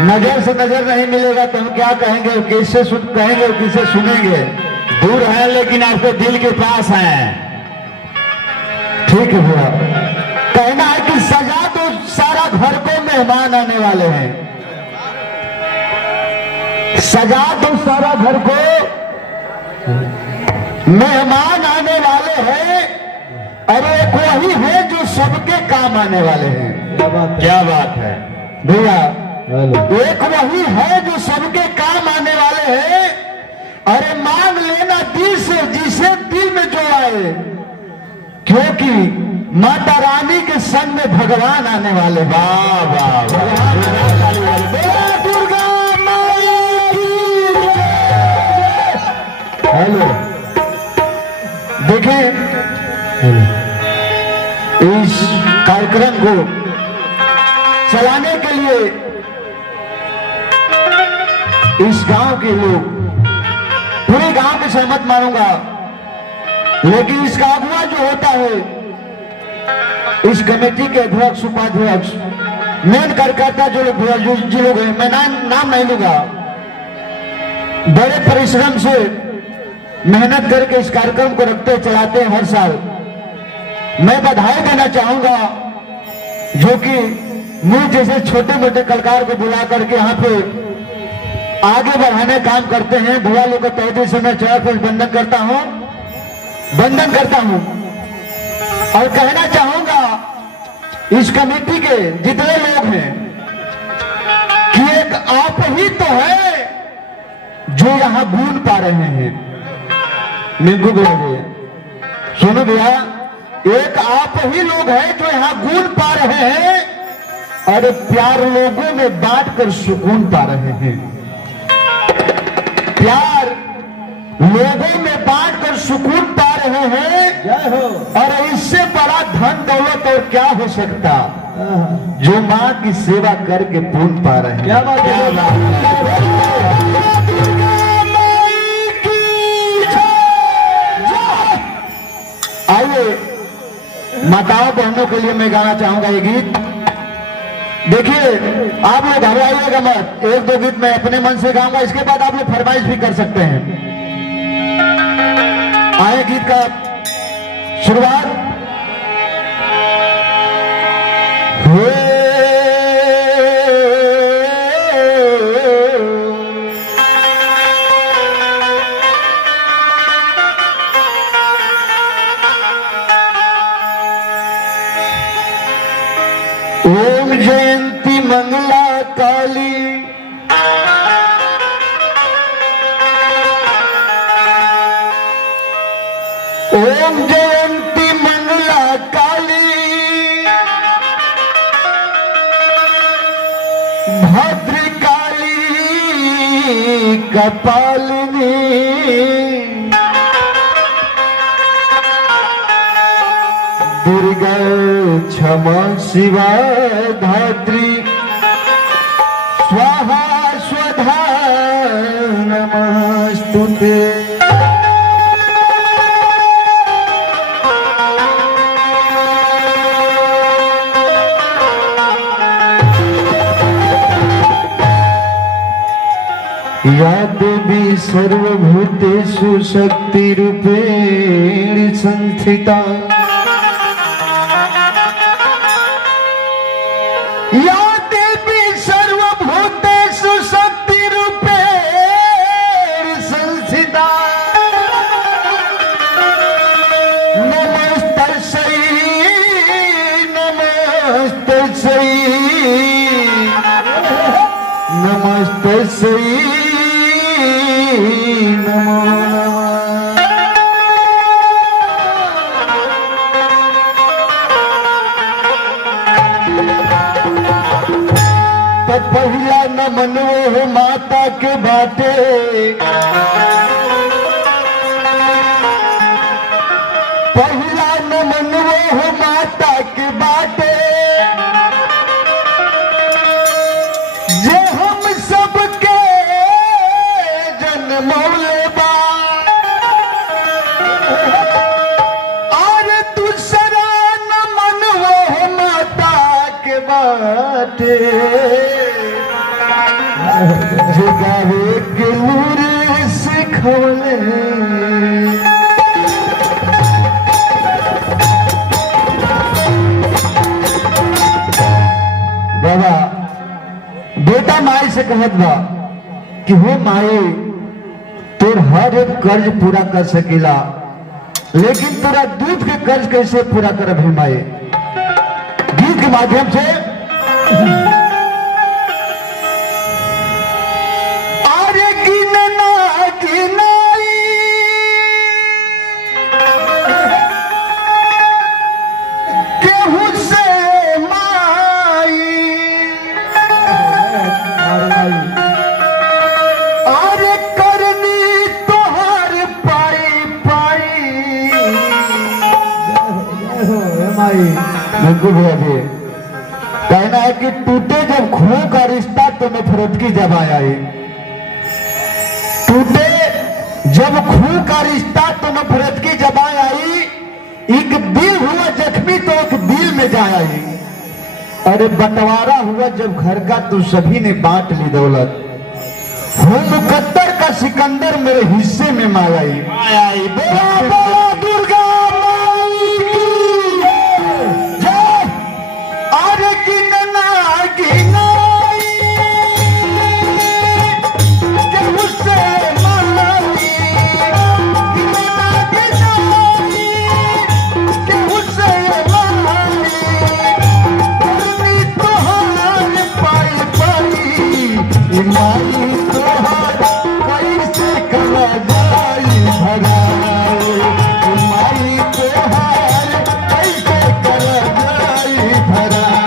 नजर से नजर नहीं मिलेगा तो हम क्या कहेंगे, किससे कहेंगे, किससे सुनेंगे। दूर है लेकिन आपके दिल के पास है। ठीक है भैया, कहना है कि सजा तो सारा घर को मेहमान आने वाले हैं, सजा तो सारा घर को मेहमान आने वाले हैं। अरे एक वही है जो सबके काम आने वाले हैं। क्या बात है भैया, एक वही है जो सबके काम आने वाले हैं। अरे मांग लेना दिल से, जिसे दिल में जो आए, क्योंकि माता रानी के संग में भगवान आने वाले। वाह वाह दुर्गा माई की। हेलो, देखें इस कार्यक्रम को चलाने के लिए इस गांव के लोग, पूरे गांव के सहमत मानूंगा, लेकिन इसका अगुवा जो होता है, इस कमेटी के अध्यक्ष, उपाध्यक्ष, मेन कार्यकर्ता जो लोग हैं, मैं नाम नहीं लूंगा, बड़े परिश्रम से मेहनत करके इस कार्यक्रम को रखते चलाते हैं हर साल। मैं बधाई देना चाहूंगा जो कि मुझ जैसे छोटे मोटे कलाकार को बुला करके यहाँ पे आगे बढ़ाने काम करते हैं। भैया लोग को तहे दिल से मैं चरण पर वंदन करता हूँ और कहना चाहूंगा इस कमेटी के जितने लोग हैं कि एक आप ही तो है जो यहाँ बूंद पा रहे हैं। मिंकू भैया, सुनो भैया, एक आप ही लोग हैं जो यहाँ गुण पा रहे हैं और प्यार लोगों में बांट कर सुकून पा रहे हैं। प्यार लोगों में बांट कर सुकून पा रहे हैं और इससे बड़ा धन दौलत और क्या हो सकता, जो माँ की सेवा करके पूर्ण पा रहे हैं। क्या बात है। आइए माताओं बहनों के लिए मैं गाना चाहूंगा ये गीत। देखिए आप लोग घबराइएगा मत, एक दो गीत मैं अपने मन से गाऊंगा, इसके बाद आप लोग फरमाइश भी कर सकते हैं। आए गीत का शुरुआत। ओम जयंती मंगला काली, ओम जयंती मंगला काली, भद्रकाली कपालिनी, दुर्गा क्षमा शिवा धात्री, स्वाहा स्वधा नमस्तुते। या देवी सर्वभूतेषु शक्तिरूपेण संस्थिता, या देवी सर्वभूतेषु शक्तिरूपेण संस्थिता, नमस्तस्यै नमस्तस्यै नमस्तस्यै नमो नमः। तो पहला नमन वो माता के बाटे, पहला नमन वो माता के बाटे, जे हम सबके जन्मौले बा, और दूसरा नमन वो माता के बाटे, जगावे के लूरे सिखवले बाबा बेटा माई से कहत बा कि हो माई तोर हर एक कर्ज पूरा कर सकेला, लेकिन तोरा दूध के कर्ज कैसे पूरा करब हे माई। गीत के माध्यम से अरे गिनना गिनाई केहू से माई अरे करनी तोहर पाई पाई माई। बिल्कुल भैया जी कहना है कि टूटे जब खून का रिश्ता तो नफरत की जब आई। टूटे जब खून का रिश्ता तो नफरत की जब आई। एक दिल हुआ जख्मी तो एक दिल में जा आई। अरे बंटवारा हुआ जब घर का तो सभी ने बांट ली दौलत। हूँ मुकद्दर का सिकंदर मेरे हिस्से में माई। बोला बोला दुर्गा माई की जय। अरे गिनना गिनाई केहू से माई। गिनना गिनाई केहू से माई। करनी तोहार पाई पाई माई। तोहार कैसे कला जाई भराए माई। तोहार कैसे कला जाई भराए।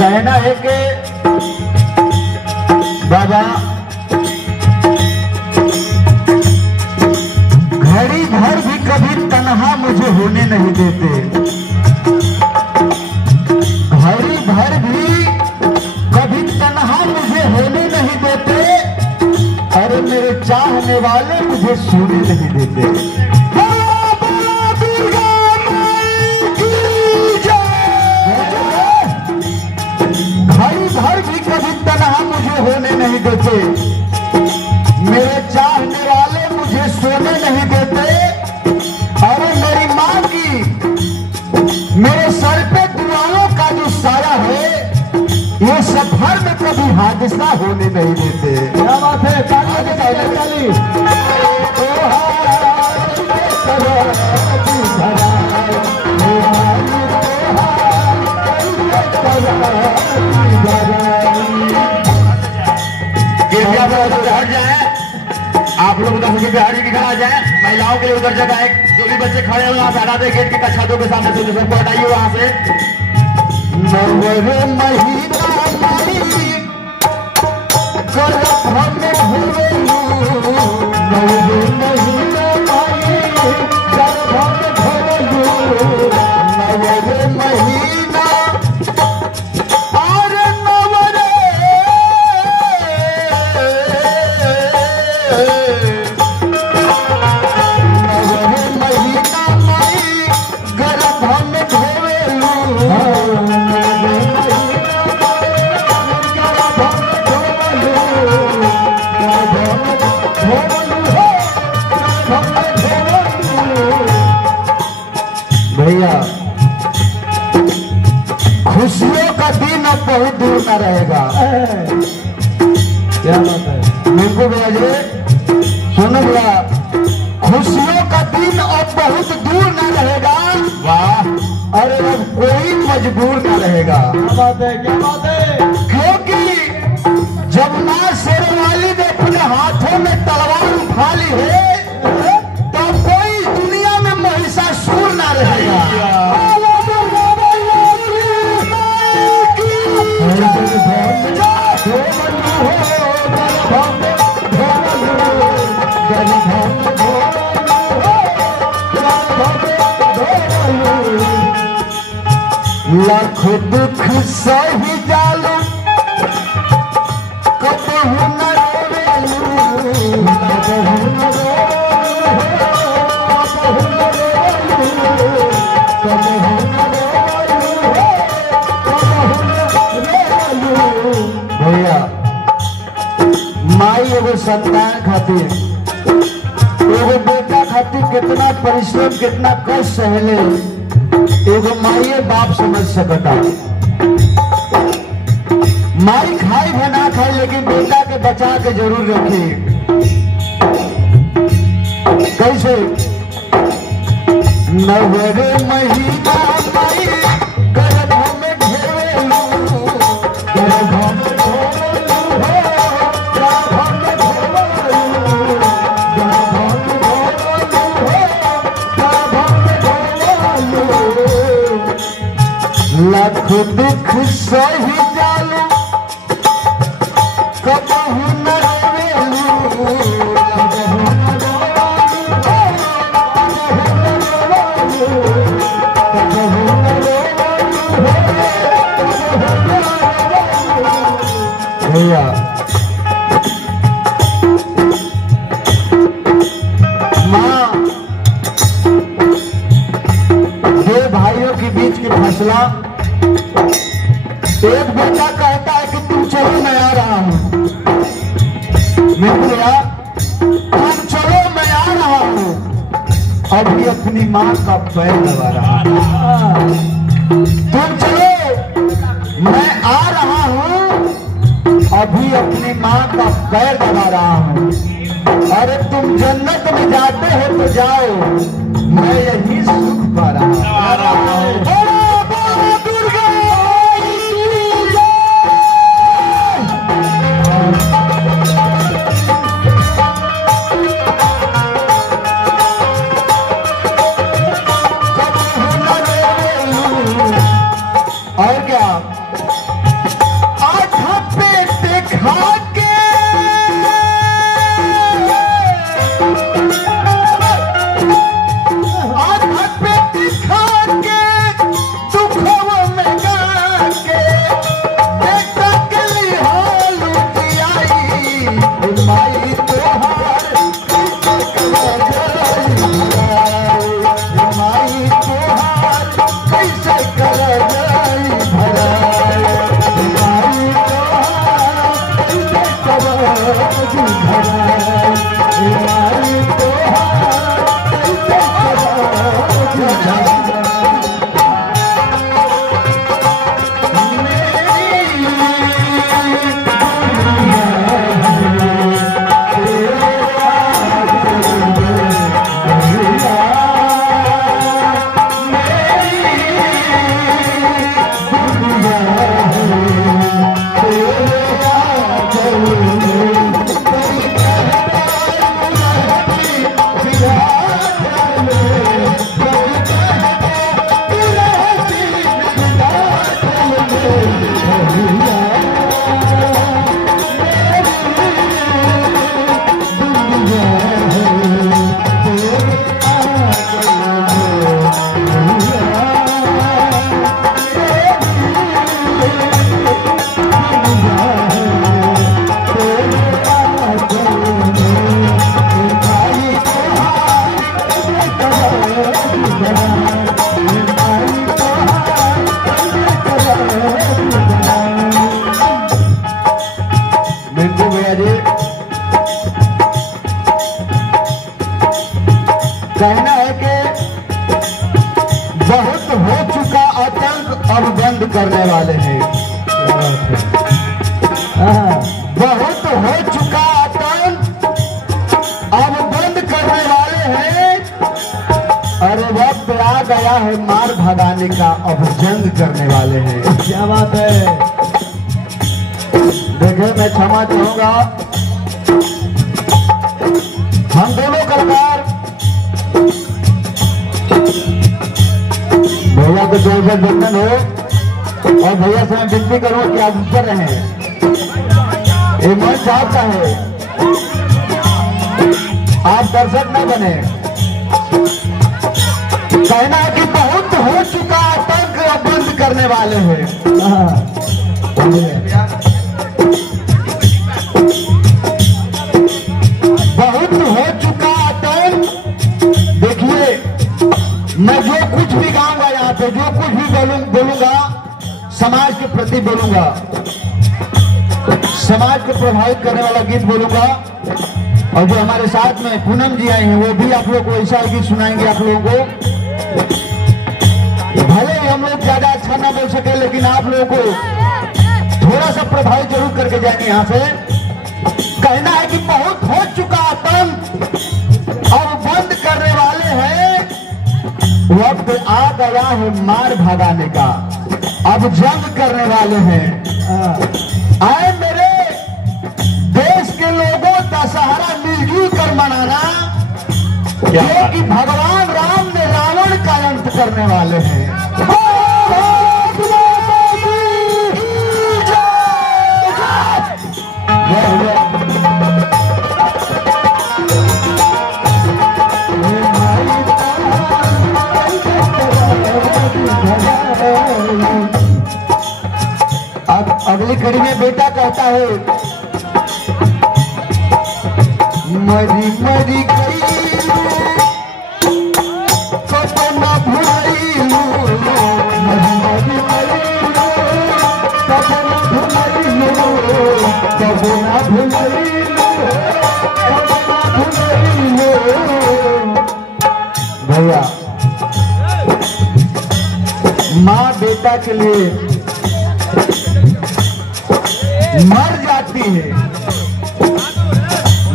कहना है कि बाबा घड़ी भर भी कभी तन्हा मुझे होने नहीं देते। घड़ी भर भी कभी तन्हा मुझे होने नहीं देते। और मेरे चाहने वाले मुझे सोने नहीं देते। घर भी कभी तन्हा मुझे होने नहीं देते। मेरे चाहने वाले मुझे सोने नहीं देते। और मेरी माँ की मेरे सर पे दुआओं का जो साया है ये सफर में कभी हादसा होने नहीं देते। क्या बात है। ताली हट जाए आप लोग उधर से बिहार जी की घर आ जाए। महिलाओं के लिए उधर जगह है। जो भी बच्चे खड़े हो वहां से हटा दे। गेट की छतों के सामने से सबको हटाइए वहां से। नवरे महीना भैया खुशियों का दिन अब बहुत दूर न रहेगा। क्या बात है? बिल्कुल भैया जी सुनो भैया, खुशियों का दिन अब बहुत दूर न रहेगा। वाह, अरे अब कोई मजबूर न रहेगा। क्या बात है? क्या बात है? क्योंकि जब मां शेरवाली ने अपने हाथों में तलवार उठा ली है तो कोई दुनिया में महिषासुर न रहेगा। लाख दुख सही जालू कबहू न रोवेलू, कबहू न भैया माई एगो संतान खातिर एगो बेटा खातिर कितना परिश्रम कितना कष्ट सहले एगो माई बाप समझ सकता। माई खाई भी ना खाई लेकिन बेटा के बचा के जरूर रखी। कैसे नवरे महीना माई गर्भ में घेरेलू, गर्भ में ढोलू हो, गर्भ में ढोलू, गर्भ में ढोलू हो, गर्भ में ढोलू। लाख दुख सही जालू कबहू न रोवेलू, भैया माँ दो भाइयों के बीच की फैसला, एक बेटा कहता है कि तुम चलो मैं आ रहा हूं, मित्रा तुम चलो मैं आ रहा हूं, अभी अपनी मां का पैर दबा रहा हूं। तुम चलो मैं आ रहा हूं, अभी अपनी मां का पैर दबा रहा हूं। अरे तुम जन्नत में जाते हो तो जाओ, मैं यही सुख पा रहा हूं। और क्या आधा पेट खा के आधा पेट खा के दुखों में गा के बेटा के लिए हाल आई माई तोहार माई तोहार कैसे कर कहना है कि अब बंद करने वाले हैं। क्या बात है? बहुत हो चुका आतंक, अब बंद करने वाले हैं। अरे वक्त आ गया है मार भगाने का, अब जंग करने वाले हैं। क्या बात है? देखिए मैं क्षमा चाहूंगा, हम दोनों कलाकार भैया को जोर से बंधन हो, और भैया से मैं विनती करूं कि आप ऊपर रहें। ये मंच आपका है, आप दर्शक न बने। कहना है कि बहुत हो चुका आतंक, अब बंद करने वाले हैं। बहुत हो चुका आतंक। देखिए मैं जो कुछ भी गाऊंगा यहाँ पे, जो कुछ भी बोलूंगा समाज के प्रति बोलूंगा, समाज को प्रभावित करने वाला गीत बोलूंगा। और जो हमारे साथ में पूनम जी आए हैं वो भी आप लोग को ऐसा गीत सुनाएंगे आप लोगों को। भले ही हम लोग ज्यादा अच्छा ना बोल सके, लेकिन आप लोगों को थोड़ा सा प्रभावित जरूर करके जाएंगे यहाँ से। कहना है कि बहुत हो चुका आतंक, अब बंद करने वाले हैं। वक्त आ गया है मार भगाने का, अब जंग करने वाले हैं। आए मेरे देश के लोगों, दशहरा मिलजुल कर मनाना, क्योंकि भगवान राम ने रावण का अंत करने वाले हैं। अब अगली कड़ी में बेटा कहता है, मरी मरी गई सपना भुलाइलू, मरी मरी गईलू सपना भुलाइलू, सपना भुलाइलू, सपना भुलाइलू। भैया माँ बेटा के लिए मर जाती है।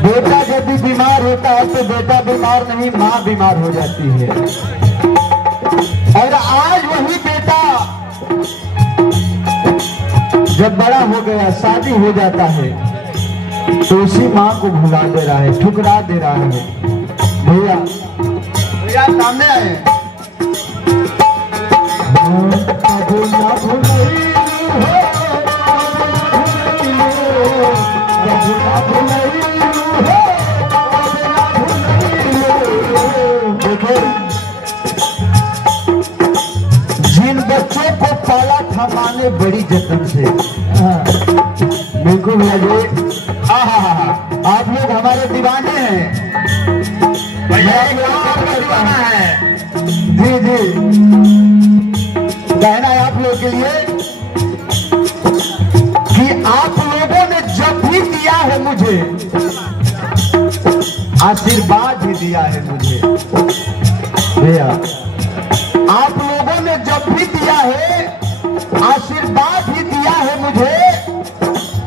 बेटा जब भी बीमार होता है तो बेटा बीमार नहीं, माँ बीमार हो जाती है। और आज वही बेटा जब बड़ा हो गया, शादी हो जाता है, तो उसी माँ को भुला दे रहा है, ठुकरा दे रहा है। भैया भैया सामने आए। जिन बच्चों को पाला था माँ ने बड़ी जतन से, बिल्कुल भैया जी, आप लोग हमारे दीवाने हैं। भैया आपका दीवाना है जी जी। कहना है आप लोगों के लिए कि आप लोगों ने जब भी दिया है मुझे, आशीर्वाद ही दिया है मुझे। भैया आप लोगों ने जब भी दिया है, आशीर्वाद ही दिया है मुझे।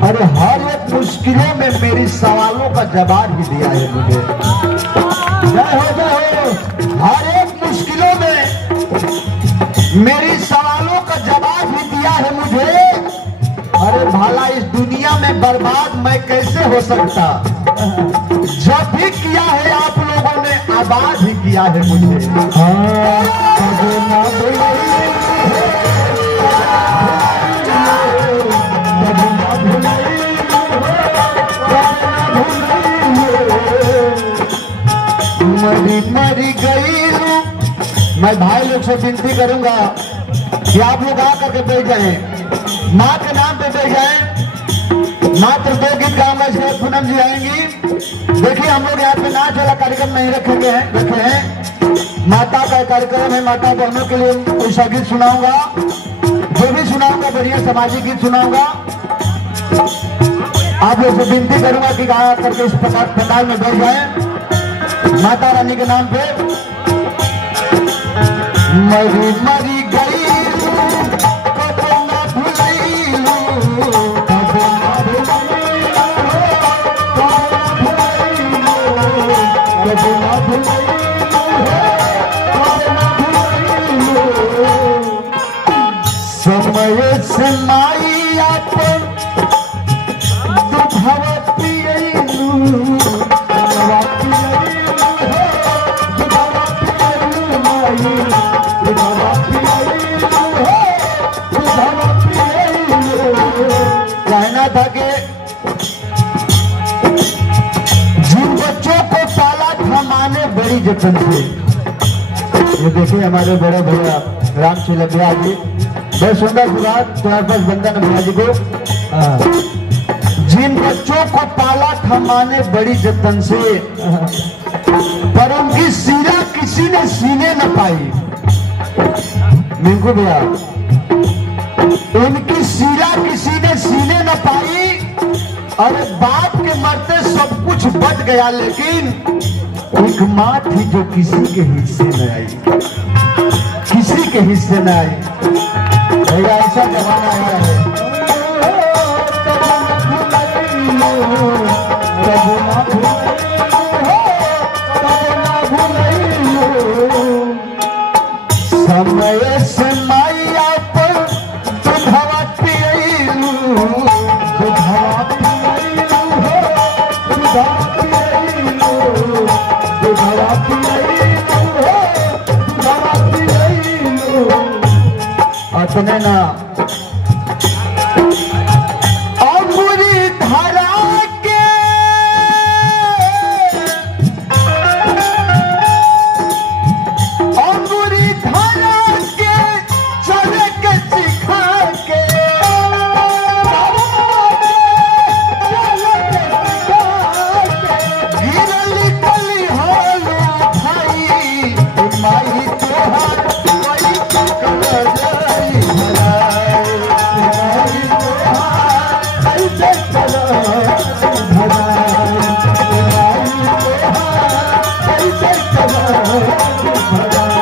अरे हर एक मुश्किलों में मेरी सवालों का जवाब भी दिया है मुझे। जय हो जय हो। हर एक मुश्किलों में मेरी सवालों का जवाब भी दिया है मुझे। अरे भाला इस दुनिया में बर्बाद मैं कैसे हो सकता, जब भी किया है आप लोगों ने आबाद ही किया है मुझे। मरी मरी गई। मैं भाई लोग से विनती करूंगा कि आप लोग आकर के बैठ जाएं, माँ के नाम पे बैठ जाएं। मात्र 2 गीत गाऊंगा, इसके पूनम जी आएंगी। देखिए हम लोग यहाँ पे नाच वाला कार्यक्रम नहीं रखे हैं। माता का कार्यक्रम है, माता बहनों के लिए ऐसा गीत सुनाऊंगा, जो भी सुनाऊंगा बढ़िया सामाजिक गीत सुनाऊंगा। आप लोग से विनती करूंगा कि गा करके इस पंडाल में बैठ जाए माता रानी के नाम पे। मरी मरी गई समय से माई अपन दुधवा पियलू दुधवा पियलू दुधवा पियलू माई दुधवा पियलू दुधवा पियलू। कहना था कि जिन बच्चों को पाला था माँ ने बड़ी जतन से, ये देखिए हमारे बड़े भैया राम चिलबिया जी, बहुत सुंदर सुराग चार पांच बंदन भैया जी को। जिन बच्चों को पाला था माँ ने बड़ी जतन से, पर उनकी सीरा किसी ने सीने न पाई। मिंकू भैया, उनकी सीरा किसी ने सीने न पाई। अरे बाप के मरते सब कुछ बच गया, लेकिन एक माँ थी जो किसी के हिस्से में आई, किसी के हिस्से में आई। भैया ऐसा जमाना आया है। समय से माइया पर दुधवा पियलू दुधवा पियलू दुधवा पियलू दुधवा पियलू दुधवा पियलू। अपने ना अमृत धारा के अमृत धारा के चले के सिखा के गिरली कली होले भाई माई तोहार कोई कर जाई भलाई माई तोहार ऐसे चलो भलाई माई तोहार ऐसे चलो भलाई।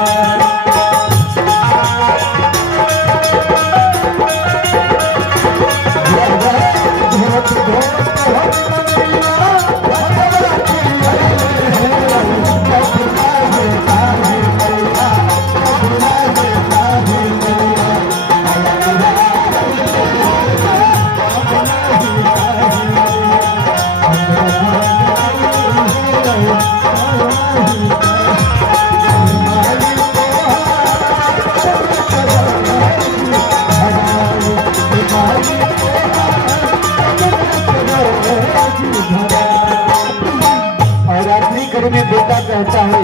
और आखिरी कड़ी में बेटा कहता है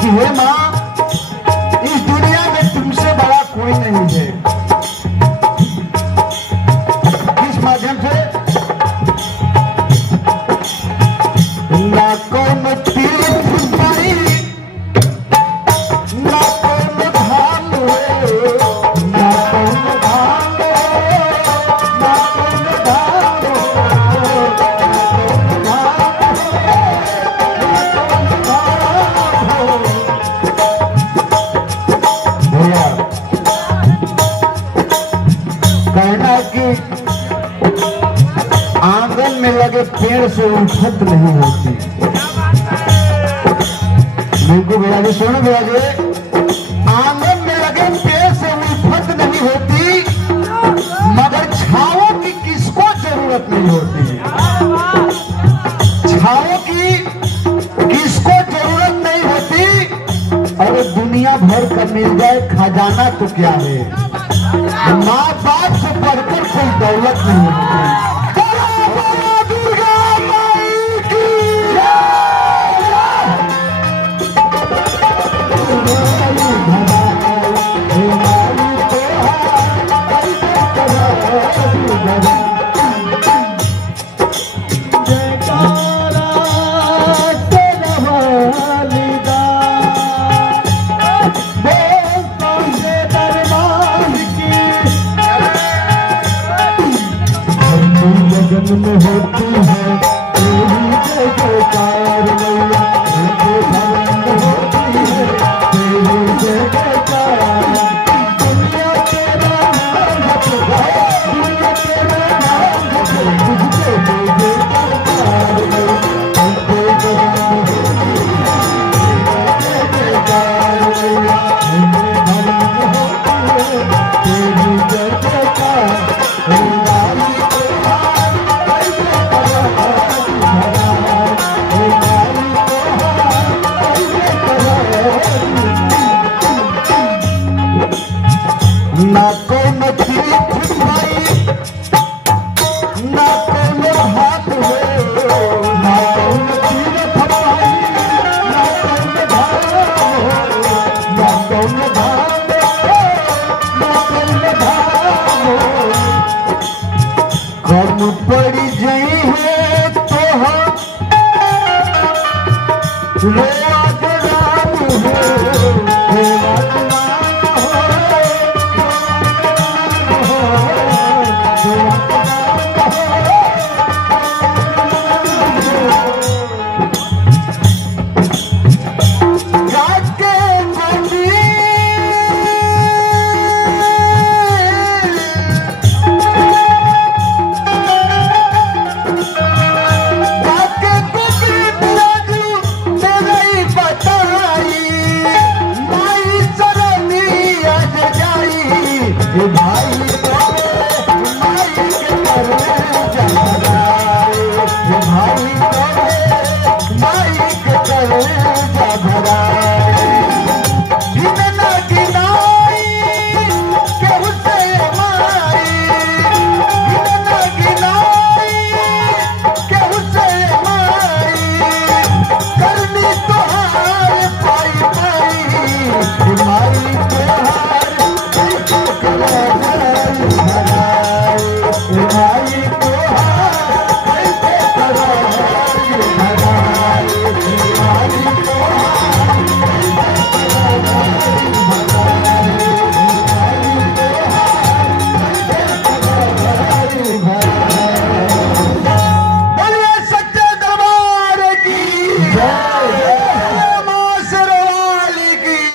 कि हे माँ, इस दुनिया में तुमसे बड़ा कोई नहीं है। किस माध्यम से? ना कौन तीर्थ पाई ना कौन धाम है ना कौन धाम ना कौन धाम भैया कहना कि आंगन में लगे पेड़ से उल्फत नहीं होती। बिल्कुल भैया जी, सुनो भैया जी, आंगन में लगे पेड़ से उल्फत नहीं होती, मगर छाओं की किसको जरूरत नहीं होती। छाओं की किसको जरूरत नहीं होती। अरे दुनिया भर का मिल जाए खजाना तो क्या है, माँ बाप से बढ़कर कोई दौलत नहीं होती। लो आज राम हो